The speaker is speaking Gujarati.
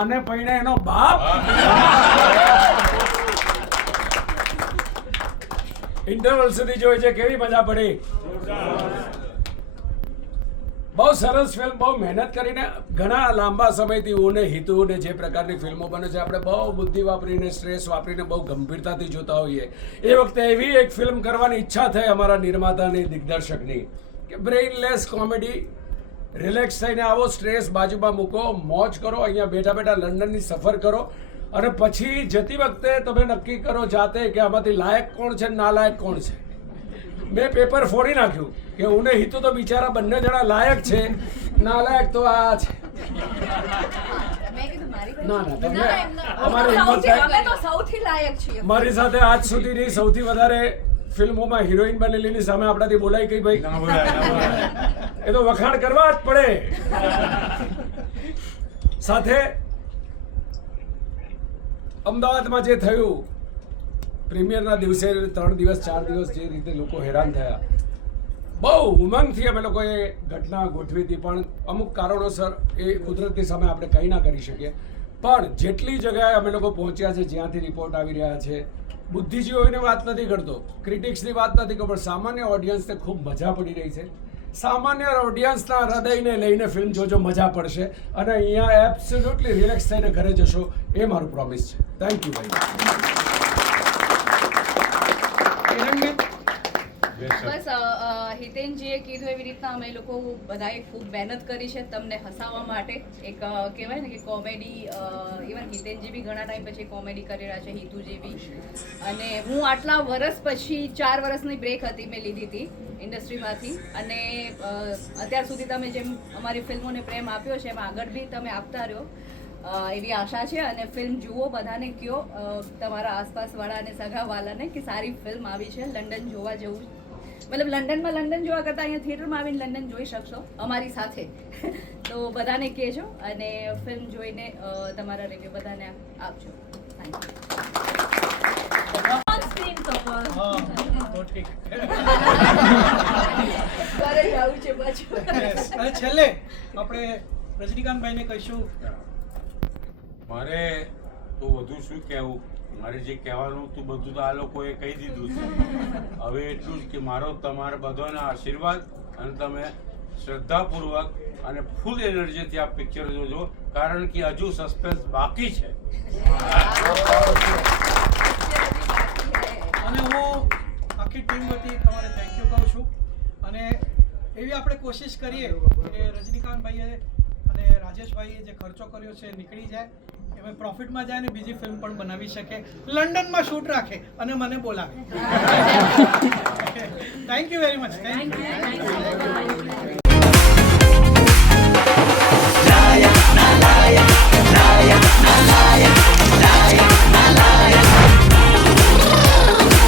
આને પૈણે એનો બાપ. ઇન્ટરવલ સુધી જોઈ છે, કેવી મજા પડી. બહુ સરસ ફિલ્મ, બહુ મહેનત કરીને ઘણા લાંબા સમયથી હું ને હિતુ ને જે પ્રકારની ફિલ્મો બને છે આપણે બહુ બુદ્ધિ વાપરીને સ્ટ્રેસ વાપરીને બહુ ગંભીરતાથી જોતા હોઈએ. એ વખતે એવી એક ફિલ્મ કરવાની ઈચ્છા થઈ અમારા નિર્માતાની, દિગ્દર્શકની, કે બ્રેઇનલેસ કોમેડી, રિલેક્સ થઈને આવો, સ્ટ્રેસ બાજુમાં મૂકો, મોજ કરો, અહીંયા બેઠા બેઠા લંડનની સફર કરો અને પછી જતી વખતે તમે નક્કી કરો જાતે કે આમાંથી લાયક કોણ છે, નાલાયક કોણ છે. મેં પેપર ફોડી નાખ્યું કે હું ને હિતુ તો બિચારા બંને જણા લાયક છે, નાલાયક તો આ છે. ના ના, તમને અમારી હિંમત થાય. મારી સાથે આજ સુધીની સૌથી વધારે ફિલ્મોમાં હિરોઈન બનેલીની સામે આપણાથી બોલાય કઈ ભાઈ? એ તો વખાણ કરવા જ પડે. સાથે અમદાવાદમાં જે થયું પ્રીમિયરના દિવસે 3 દિવસ 4 દિવસ જે રીતે લોકો હેરાન થયા, બહુ ઉમંગથી અમે લોકોએ ઘટના ગોઠવી હતી, પણ અમુક કારણોસર એ કુદરતની સામે આપણે કંઈ ના કરી શકીએ. પણ જેટલી જગ્યાએ અમે લોકો પહોંચ્યા છે, જ્યાંથી રિપોર્ટ આવી રહ્યા છે, બુદ્ધિજીવીઓની વાત નથી કરતો, ક્રિટિક્સની વાત નથી કરતો, પણ સામાન્ય ઓડિયન્સને ખૂબ મજા પડી રહી છે. સામાન્ય ઓડિયન્સના હૃદયને લઈને ફિલ્મ જોજો, મજા પડશે અને અહીંયા એબ્સોલ્યુટલી રિલેક્સ થઈને ઘરે જશો, એ મારું પ્રોમિસ છે. થેન્ક યુ ભાઈ. બસ હિતેનજીએ કીધું એવી રીતના અમે લોકો બધાએ ખૂબ મહેનત કરી છે તમને હસાવવા માટે. એક કહેવાય ને કે કોમેડી, ઇવન હિતેનજી બી ઘણા ટાઈમ પછી કોમેડી કરી રહ્યા છે, હિતુજી બી. અને હું આટલા વર્ષ પછી 4 વર્ષની બ્રેક હતી મેં લીધી હતી ઇન્ડસ્ટ્રીમાંથી, અને અત્યાર સુધી તમે જેમ અમારી ફિલ્મોને પ્રેમ આપ્યો છે એમ આગળ બી તમે આપતા રહ્યો એવી આશા છે. અને ફિલ્મ જુઓ, બધાને કહો તમારા આસપાસવાળા અને સગાવાલાને કે સારી ફિલ્મ આવી છે, લંડન જોવા જવું. મતલબ લંડનમાં લંડન જોવા કરતાં અહીંયા થિયેટરમાં આવીને લંડન જોઈ શકશો અમારી સાથે. તો બધાને કહેજો અને ફિલ્મ જોઈને તમારા રિવ્યુ બધાને આપજો. છેલ્લે આપણે રજનીકાંતભાઈને કહીશું. મારે તો વધુ શું કહેવું, મારે જે કહેવાનું હતું બધું તો આ લોકોએ કહી દીધું છે. હવે એટલું જ કે મારો તમારા બધાના આશીર્વાદ અને તમે શ્રદ્ધાપૂર્વક અને ફૂલ એનર્જીથી આ પિક્ચર જોજો, કારણ કે હજુ સસ્પેન્સ બાકી છે. અને હું આખી ટીમ વતી તમારે થેન્ક યુ કહું છું. અને એવી આપણે કોશિશ કરીએ કે રજનીકાંતભાઈએ અને રાજેશભાઈએ જે ખર્ચો કર્યો છે નીકળી જાય, એમાં પ્રોફિટમાં જાય ને બીજી ફિલ્મ પણ બનાવી શકે, લંડનમાં શૂટ રાખે અને મને બોલાવે. Thank you very much. Thank you.